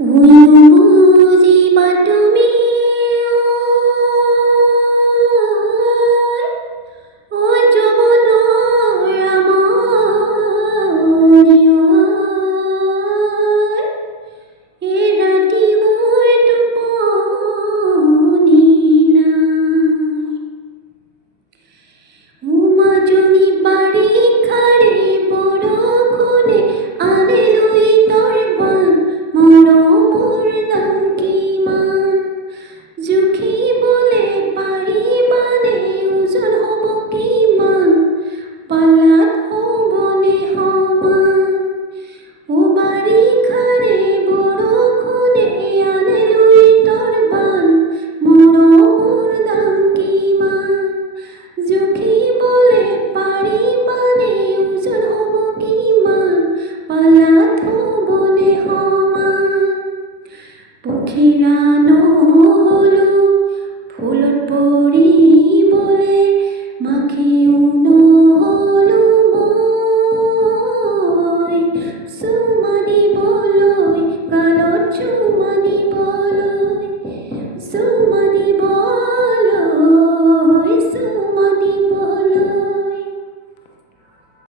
বুজিবা তুমি ঐ যৌৱনৰ আমনি ঐ, এই ৰাতি মোৰ টোপনি নাই। উমাজনী বাৰিষাৰে বৰষুণে আনিলৈ তৰবান, মৰমৰ দাম কিমান জুখিবলে পাৰিবানে, ওজন হ'ব কিমান, পালাত হ'বনে সমান। ও বাৰিষাৰে বৰষুণে আনিলৈ তৰবান, মৰমৰ দাম কিমান জুখিবলে পাৰিবানে, ওজন হ'ব কিমান, পালাত হ'বনে সমান। পখিলা নহ'লো ফুলত পৰিবলে, মাখিও নহ'লো মই, চুমা দিবলৈ গালত চুমা দিবলৈ, চুমা